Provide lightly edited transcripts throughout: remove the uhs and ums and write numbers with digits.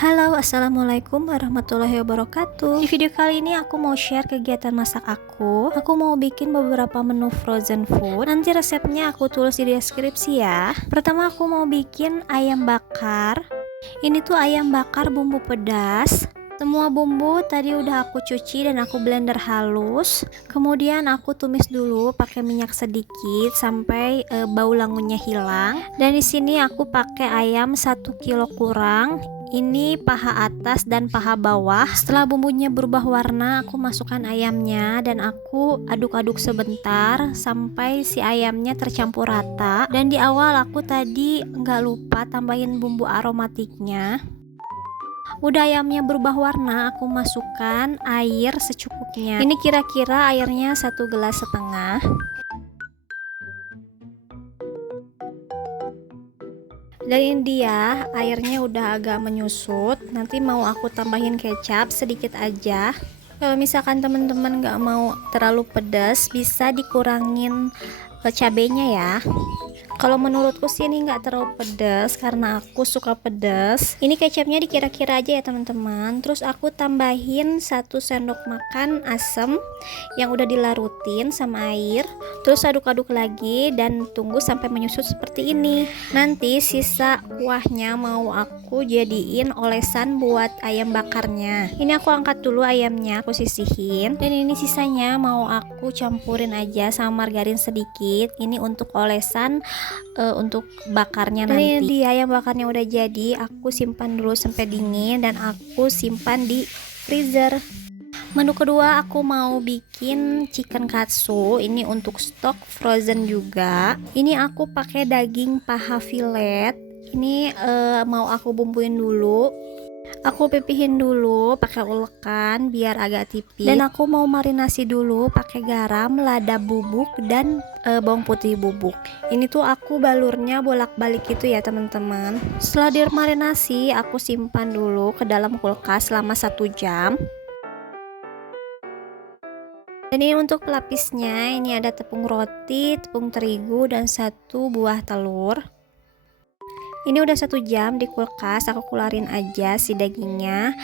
Halo, assalamualaikum warahmatullahi wabarakatuh. Di video kali ini aku mau share kegiatan masak aku. Aku mau bikin beberapa menu frozen food. Nanti resepnya aku tulis di deskripsi ya. Pertama aku mau bikin ayam bakar. Ini tuh ayam bakar bumbu pedas. Semua bumbu tadi udah aku cuci dan aku blender halus. Kemudian aku tumis dulu pakai minyak sedikit sampai bau langunya hilang. Dan di sini aku pakai ayam 1 kilo kurang. Ini paha atas dan paha bawah. Setelah bumbunya berubah warna, aku masukkan ayamnya dan aku aduk-aduk sebentar sampai si ayamnya tercampur rata. Dan di awal aku tadi nggak lupa tambahin bumbu aromatiknya. Udah ayamnya berubah warna, aku masukkan air secukupnya. Ini kira-kira airnya 1,5 gelas. Dan ini dia, airnya udah agak menyusut. Nanti mau aku tambahin kecap sedikit aja. Kalau misalkan teman-teman nggak mau terlalu pedas, bisa dikurangin cabenya ya. Kalau menurutku sih ini nggak terlalu pedas karena aku suka pedas. Ini kecapnya dikira-kira aja ya teman-teman. Terus aku tambahin 1 sendok makan asam yang udah dilarutin sama air. Terus aduk-aduk lagi dan tunggu sampai menyusut seperti ini. Nanti sisa kuahnya mau aku jadiin olesan buat ayam bakarnya. Ini aku angkat dulu ayamnya, aku sisihin. Dan ini sisanya mau aku campurin aja sama margarin sedikit. Ini untuk olesan untuk bakarnya nanti. Ini dia ayam bakarnya udah jadi. Aku simpan dulu sampai dingin dan aku simpan di freezer. Menu kedua aku mau bikin chicken katsu. Ini untuk stok frozen juga. Ini aku pakai daging paha filet. Ini mau aku bumbuin dulu. Aku pipihin dulu pakai ulekan biar agak tipis. Dan aku mau marinasi dulu pakai garam, lada bubuk dan bawang putih bubuk. Ini tuh aku balurnya bolak-balik gitu ya teman-teman. Setelah dimarinasi, aku simpan dulu ke dalam kulkas selama 1 jam. Dan ini untuk pelapisnya, ini ada tepung roti, tepung terigu dan 1 buah telur. Ini udah 1 jam di kulkas, aku keluarin aja si dagingnya.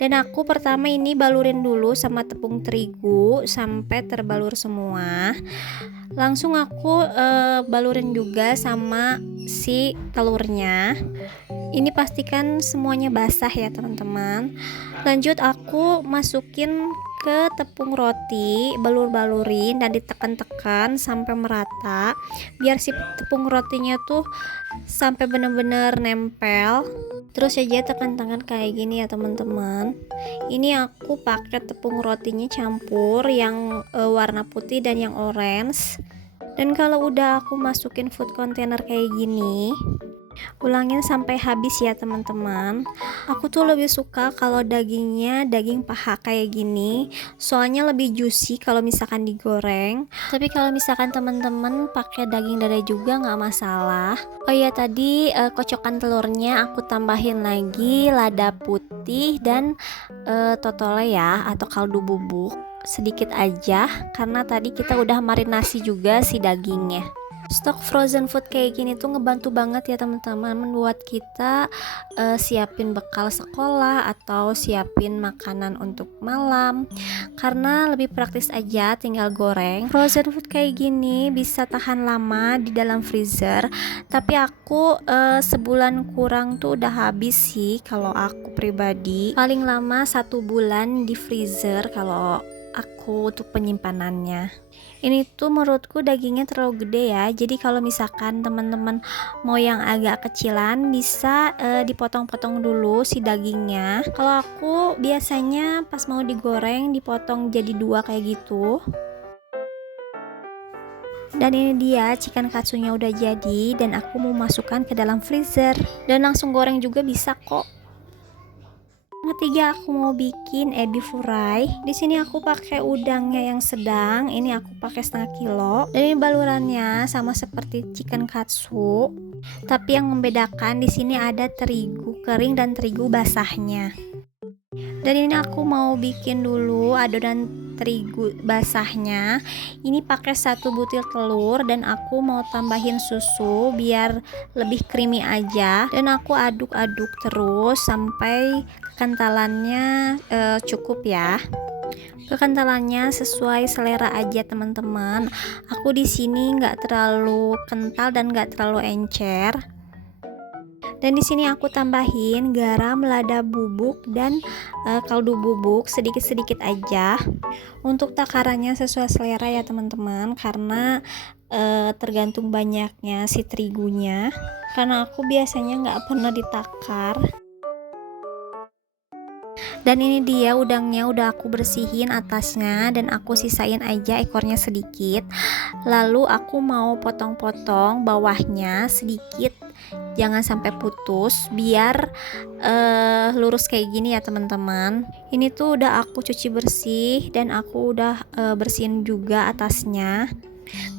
Dan aku pertama ini balurin dulu sama tepung terigu sampai terbalur semua. Langsung aku balurin juga sama si telurnya. Ini pastikan semuanya basah ya teman-teman. Lanjut aku masukin ke tepung roti, balur-balurin dan ditekan-tekan sampai merata biar si tepung rotinya tuh sampai bener-bener nempel. Terus aja tekan-tekan kayak gini ya teman-teman. Ini aku pakai tepung rotinya campur yang warna putih dan yang orange. Dan kalau udah aku masukin food container kayak gini, ulangin sampai habis ya teman-teman. Aku tuh lebih suka kalau dagingnya daging paha kayak gini, soalnya lebih juicy kalau misalkan digoreng. Tapi kalau misalkan teman-teman pakai daging dada juga nggak masalah. Oh iya, tadi kocokan telurnya aku tambahin lagi lada putih dan totole ya atau kaldu bubuk sedikit aja karena tadi kita udah marinasi juga si dagingnya. Stok frozen food kayak gini tuh ngebantu banget ya teman-teman membuat kita siapin bekal sekolah atau siapin makanan untuk malam, karena lebih praktis aja tinggal goreng. Frozen food kayak gini bisa tahan lama di dalam freezer, tapi aku sebulan kurang tuh udah habis sih kalau aku pribadi. Paling lama 1 bulan di freezer kalau aku untuk penyimpanannya. Ini tuh menurutku dagingnya terlalu gede ya, jadi kalau misalkan teman-teman mau yang agak kecilan bisa dipotong-potong dulu si dagingnya. Kalau aku biasanya pas mau digoreng dipotong jadi 2 kayak gitu. Dan ini dia chicken katsunya udah jadi dan aku mau masukkan ke dalam freezer dan langsung goreng juga bisa kok. Ketiga aku mau bikin ebi fry. Di sini aku pakai udangnya yang sedang. Ini aku pakai 1/2 kilo. Dan ini balurannya sama seperti chicken katsu. Tapi yang membedakan di sini ada terigu kering dan terigu basahnya. Dan ini aku mau bikin dulu adonan terigu basahnya. Ini pakai 1 butir telur dan aku mau tambahin susu biar lebih creamy aja, dan aku aduk-aduk terus sampai kekentalannya cukup ya. Kekentalannya sesuai selera aja teman-teman. Aku di sini nggak terlalu kental dan nggak terlalu encer. Dan di sini aku tambahin garam, lada bubuk, dan kaldu bubuk sedikit-sedikit aja. Untuk takarannya sesuai selera ya teman-teman, karena tergantung banyaknya si terigunya. Karena aku biasanya nggak pernah ditakar. Dan ini dia udangnya udah aku bersihin atasnya dan aku sisain aja ekornya sedikit. Lalu aku mau potong-potong bawahnya sedikit, jangan sampai putus, biar lurus kayak gini ya teman-teman. Ini tuh udah aku cuci bersih dan aku udah bersihin juga atasnya.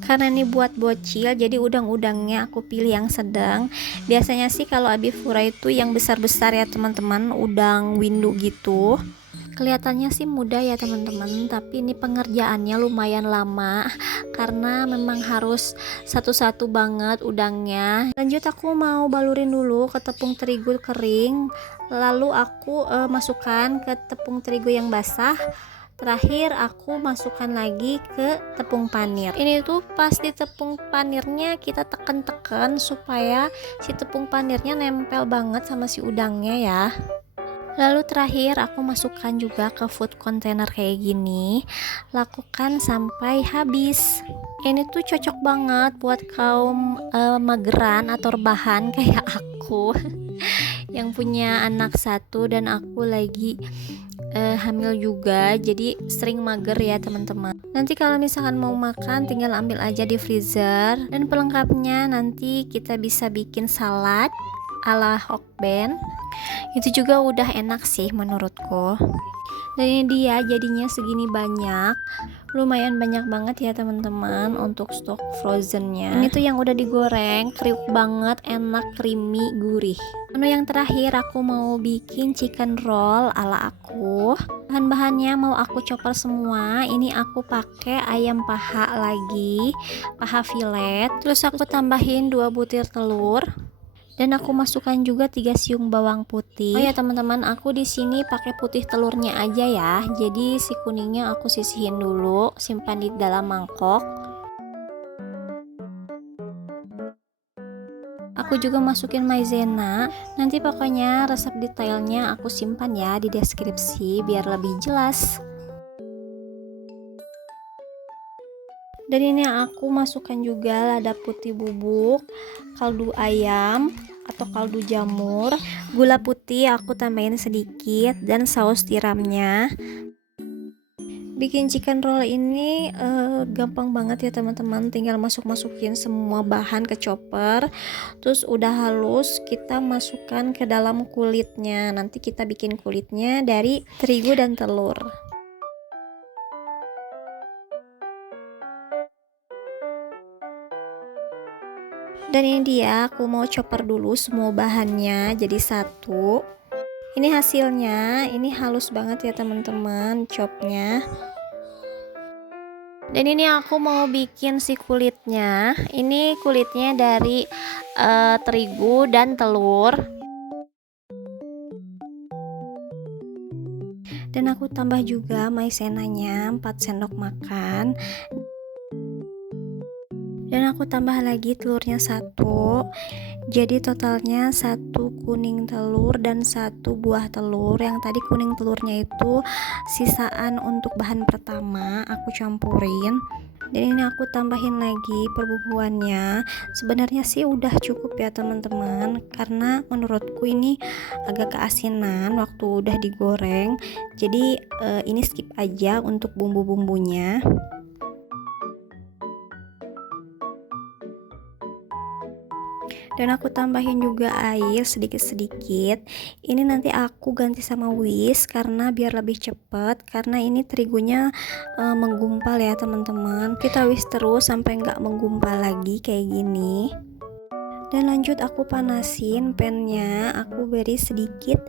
Karena ini buat bocil, jadi udang-udangnya aku pilih yang sedang. Biasanya sih kalau abifura itu yang besar-besar ya teman-teman, udang windu gitu. Kelihatannya sih mudah ya teman-teman, tapi ini pengerjaannya lumayan lama karena memang harus satu-satu banget udangnya. Lanjut aku mau balurin dulu ke tepung terigu kering, lalu aku masukkan ke tepung terigu yang basah. Terakhir aku masukkan lagi ke tepung panir. Ini tuh pas di tepung panirnya kita tekan-tekan supaya si tepung panirnya nempel banget sama si udangnya ya. Lalu terakhir aku masukkan juga ke food container kayak gini. Lakukan sampai habis. Ini tuh cocok banget buat kaum mageran atau rebahan kayak aku yang punya anak 1 dan aku lagi hamil juga, jadi sering mager ya teman-teman. Nanti kalau misalkan mau makan tinggal ambil aja di freezer. Dan pelengkapnya nanti kita bisa bikin salad ala hokben. Itu juga udah enak sih menurutku. Dan ini dia jadinya segini banyak, lumayan banyak banget ya teman-teman untuk stok frozennya. Ini tuh yang udah digoreng, kriuk banget, enak, creamy, gurih. Menu yang terakhir aku mau bikin chicken roll ala aku. Bahan-bahannya mau aku chopper semua. Ini aku pakai ayam paha lagi, paha filet. Terus aku tambahin 2 butir telur. Dan aku masukkan juga 3 siung bawang putih. Oh ya teman-teman, aku di sini pakai putih telurnya aja ya. Jadi si kuningnya aku sisihin dulu, simpan di dalam mangkok. Aku juga masukin maizena. Nanti pokoknya resep detailnya aku simpan ya di deskripsi biar lebih jelas. Dan ini aku masukkan juga lada putih bubuk, kaldu ayam atau kaldu jamur, gula putih aku tambahin sedikit, dan saus tiramnya. Bikin chicken roll ini gampang banget ya teman-teman, tinggal masukin semua bahan ke chopper. Terus udah halus kita masukkan ke dalam kulitnya. Nanti kita bikin kulitnya dari terigu dan telur. Dan ini dia, aku mau chopper dulu semua bahannya jadi satu. Ini hasilnya, ini halus banget ya teman-teman chopnya. Dan ini aku mau bikin si kulitnya. Ini kulitnya dari terigu dan telur. Dan aku tambah juga maizenanya 4 sendok makan. Dan aku tambah lagi telurnya 1. Jadi totalnya 1 kuning telur dan 1 buah telur. Yang tadi kuning telurnya itu sisaan untuk bahan pertama, aku campurin. Dan ini aku tambahin lagi perbumbuannya. Sebenarnya sih udah cukup ya teman-teman, karena menurutku ini agak keasinan waktu udah digoreng. Jadi ini skip aja untuk bumbu-bumbunya. Dan aku tambahin juga air sedikit-sedikit. Ini nanti aku ganti sama whisk karena biar lebih cepet, karena ini terigunya menggumpal ya teman-teman. Kita whisk terus sampai nggak menggumpal lagi kayak gini. Dan lanjut aku panasin pannya, aku beri sedikit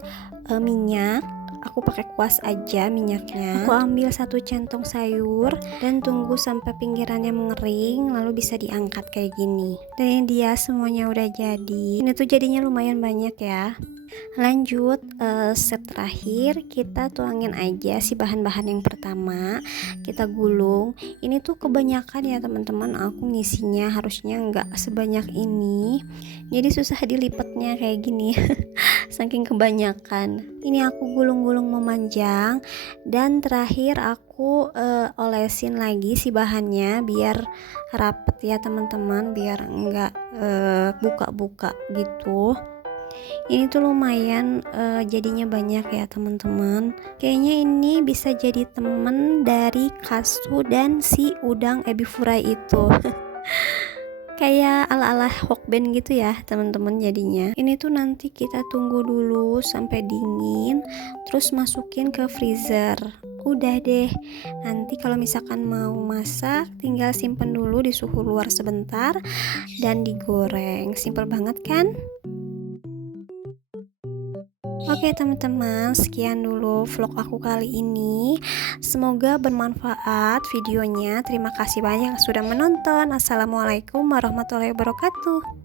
minyak. aku pakai kuas aja minyaknya. Aku ambil 1 centong sayur dan tunggu sampai pinggirannya mengering, lalu bisa diangkat kayak gini. Dan ini dia semuanya udah jadi. Ini tuh jadinya lumayan banyak ya. Lanjut, step terakhir kita tuangin aja si bahan-bahan yang pertama, kita gulung. Ini tuh kebanyakan ya teman-teman, aku ngisinya harusnya nggak sebanyak ini, jadi susah dilipatnya kayak gini saking kebanyakan. Ini aku gulung-gulung memanjang, dan terakhir aku olesin lagi si bahannya biar rapet ya teman-teman, biar nggak buka-buka gitu. Ini tuh lumayan jadinya banyak ya teman-teman. Kayaknya ini bisa jadi temen dari katsu dan si udang ebi furai itu. Kayak ala-ala hokben gitu ya teman-teman jadinya. Ini tuh nanti kita tunggu dulu sampai dingin, terus masukin ke freezer. Udah deh, nanti kalau misalkan mau masak tinggal simpen dulu di suhu luar sebentar dan digoreng. Simpel banget kan? Oke teman-teman, sekian dulu vlog aku kali ini. Semoga bermanfaat videonya. Terima kasih banyak sudah menonton. Assalamualaikum warahmatullahi wabarakatuh.